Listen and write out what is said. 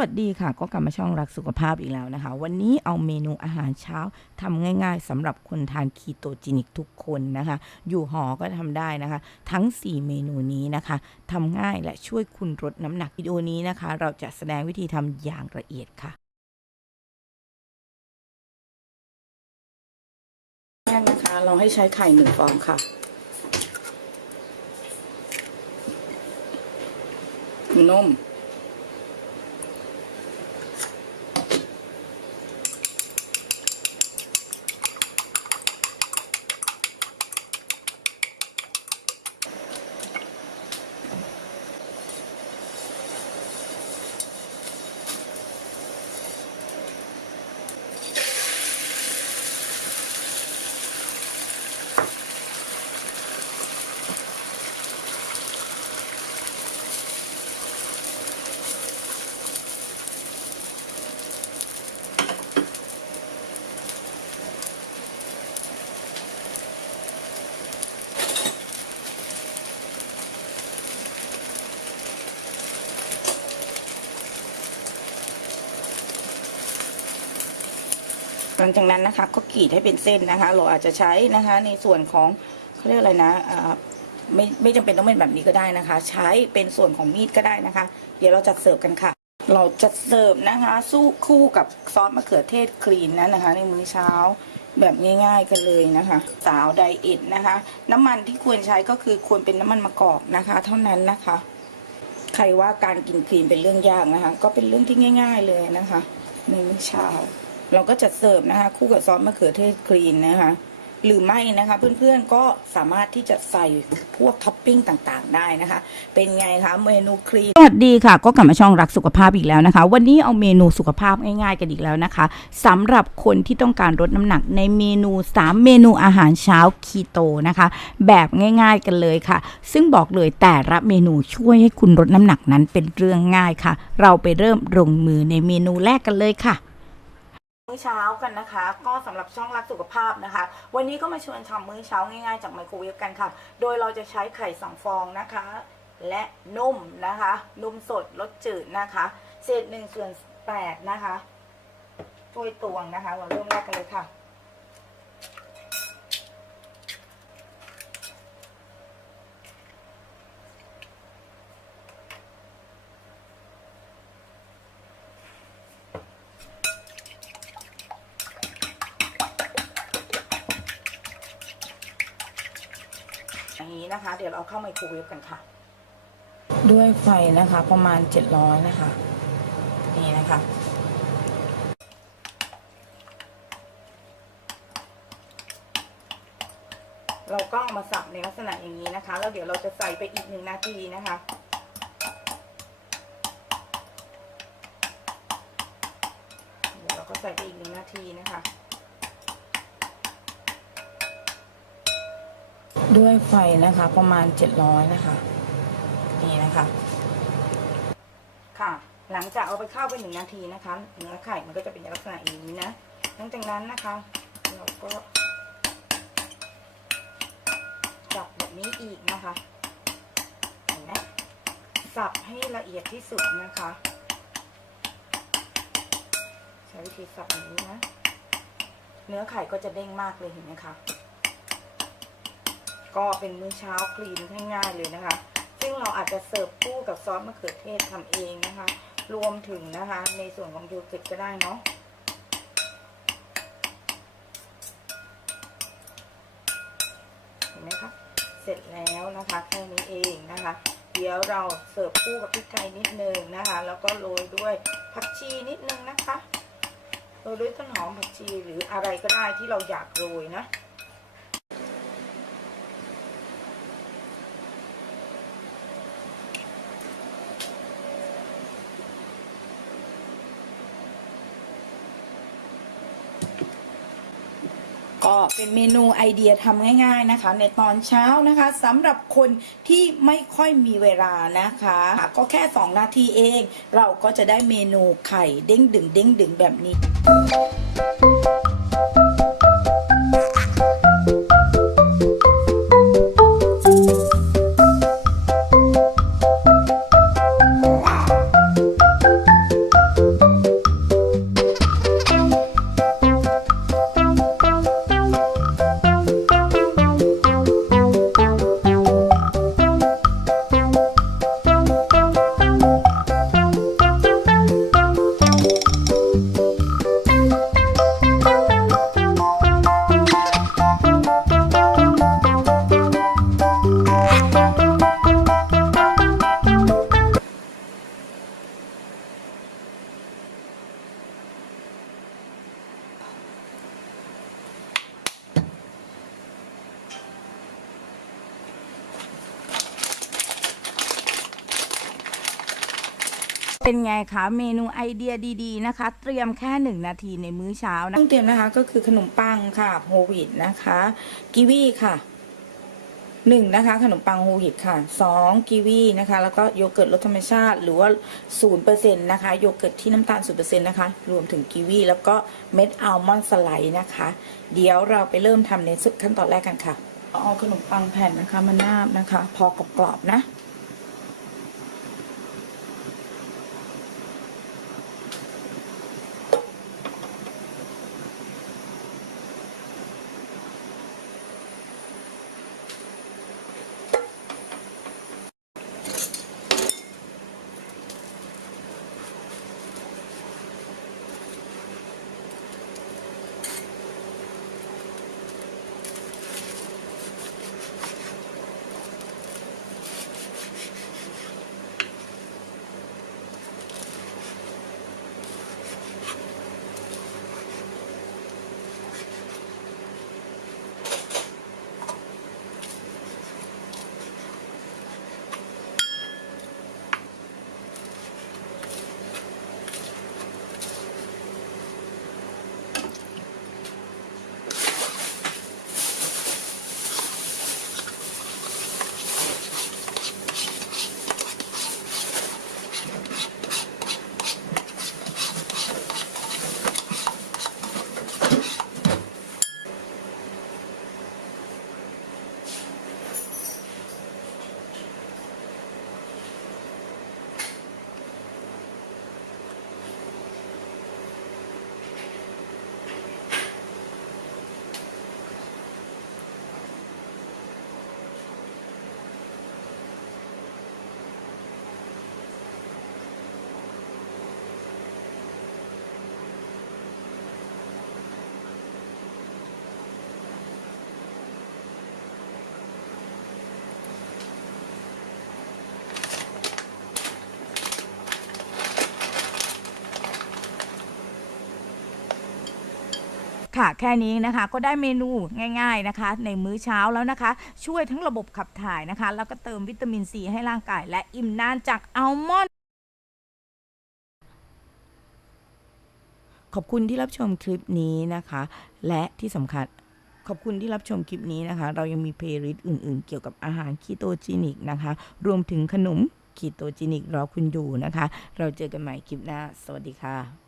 วัสดีค่ะก็กลับมาช่องรักสุขภาพอีกแล้วนะคะวันนี้เอาเมนูอาหารเช้าทำง่ายๆสำหรับคนทานคีโตจินิกทุกคนนะคะอยู่หอก็ทำได้นะคะทั้ง4เมนูนี้นะคะทำง่ายและช่วยคุณลดน้ำหนักวิดีโอนี้นะคะเราจะแสดงวิธีทำอย่างละเอียดค่ะแรกนะคะเราให้ใช้ไข่1 ฟองค่ะนมหลังจากนั้นนะคะก็กรีดให้เป็นเส้นนะคะเราอาจจะใช้นะคะในส่วนของเขาเรียกอะไรนะไม่จำเป็นต้องเป็นแบบนี้ก็ได้นะคะใช้เป็นส่วนของมีดก็ได้นะคะเดี๋ยวเราจะเสิร์ฟกันค่ะเราจะเสิร์ฟนะคะสู้คู่กับซอสมะเขือเทศคลีนนะคะในมื้อเช้าแบบง่ายๆกันเลยนะคะสาวไดเอทนะคะน้ำมันที่ควรใช้ก็คือควรเป็นน้ำมันมะกอกนะคะเท่านั้นนะคะใครว่าการกินคลีนเป็นเรื่องยากนะคะก็เป็นเรื่องที่ง่ายๆเลยนะคะในมื้อเช้าเราก็จะเสิร์ฟนะคะคู่กับซอสมะเขือเทศคลีนนะคะหรือไม่นะคะเพื่อนๆก็สามารถที่จะใส่พวกท็อปปิ้งต่างๆได้นะคะเป็นไงคะเมนูคลีนสวัสดีค่ะก็กลับมาช่องรักสุขภาพอีกแล้วนะคะวันนี้เอาเมนูสุขภาพง่ายๆกันอีกแล้วนะคะสำหรับคนที่ต้องการลดน้ำหนักในเมนู3เมนูอาหารเช้าคีโตนะคะแบบง่ายๆกันเลยค่ะซึ่งบอกเลยแต่ละเมนูช่วยให้คุณลดน้ำหนักนั้นเป็นเรื่องง่ายค่ะเราไปเริ่มลงมือในเมนูแรกกันเลยค่ะมื้อเช้ากันนะคะก็สำหรับช่องรักสุขภาพนะคะวันนี้ก็มาชวนทำมื้อเช้าง่ายๆจากไมโครเวฟกันค่ะโดยเราจะใช้ไข่2 ฟองนะคะและนมนะคะนมสดรสจืดนะคะเศษ1/8นะคะถ้วยตวงนะคะเราเริ่มแรกกันเลยค่ะอย่างนี้นะคะเดี๋ยวเราเข้าไมโครเวฟกันค่ะด้วยไฟนะคะประมาณ700นะคะนี่นะคะเราก็เอามาสับในลักษณะอย่างนี้นะคะแล้วเดี๋ยวเราจะใส่ไปอีก1 นาทีนะคะเดี๋ยวเราก็ใส่ไปอีก1 นาทีนะคะด้วยไฟนะคะประมาณ700นะคะนี่นะคะค่ะหลังจากเอาไปเข้าไป1 นาทีนะคะเนื้อไข่มันก็จะเป็นลักษณะอย่างนี้นะหลังจากนั้นนะคะเราก็จับแบบนี้อีกนะคะเห็นไหมสับให้ละเอียดที่สุดนะคะใช้วิธีสับอย่างนี้นะเนื้อไข่ก็จะเด้งมากเลยเห็นไหมคะก็เป็นมื้อเช้าคลีนง่ายๆเลยนะคะซึ่งเราอาจจะเสิร์ฟคู่กับซอสมะเขือเทศทำเองนะคะรวมถึงนะคะในส่วนของโยเกิร์ตก็ได้เนาะเห็นไหมคะเสร็จแล้วนะคะแค่นี้เองนะคะเดี๋ยวเราเสิร์ฟคู่กับพริกไทยนิดนึงนะคะแล้วก็โรยด้วยผักชีนิดนึงนะคะโรยด้วยต้นหอมผักชีหรืออะไรก็ได้ที่เราอยากโรยนะก็เป็นเมนูไอเดียทำง่ายๆนะคะในตอนเช้านะคะสำหรับคนที่ไม่ค่อยมีเวลานะคะก็แค่2 นาทีเองเราก็จะได้เมนูไข่เด้งดึงเด้งดึงแบบนี้ เป็นไงคะเมนูไอเดียดีๆนะคะเตรียมแค่1 นาทีในมื้อเช้านะต้องเตรียมนะคะก็คือขนมปังค่ะโฮลวีตนะคะกีวีค่ะ1นะคะขนมปังโฮลวีตค่ะ2กีวีนะคะแล้วก็โยเกิร์ตรสธรรมชาติหรือว่า0%นะคะโยเกิร์ตที่น้ำตาล0%นะคะรวมถึงกีวีแล้วก็เม็ดอัลมอนด์สไลด์นะคะเดี๋ยวเราไปเริ่มทำในขั้นตอนแรกกันค่ะเอาขนมปังแผ่นนะคะมานาบนะคะพอกรอบๆนะค่ะแค่นี้นะคะก็ได้เมนูง่ายๆนะคะในมื้อเช้าแล้วนะคะช่วยทั้งระบบขับถ่ายนะคะแล้วก็เติมวิตามินซีให้ร่างกายและอิ่มนานจากอัลมอนด์ขอบคุณที่รับชมคลิปนี้นะคะและที่สำคัญขอบคุณที่รับชมคลิปนี้นะคะเรายังมีเพลย์ลิสต์อื่นๆเกี่ยวกับอาหารคีโตจีนิกนะคะรวมถึงขนมคีโตจีนิกรอคุณอยู่นะคะเราเจอกันใหม่คลิปหน้าสวัสดีค่ะ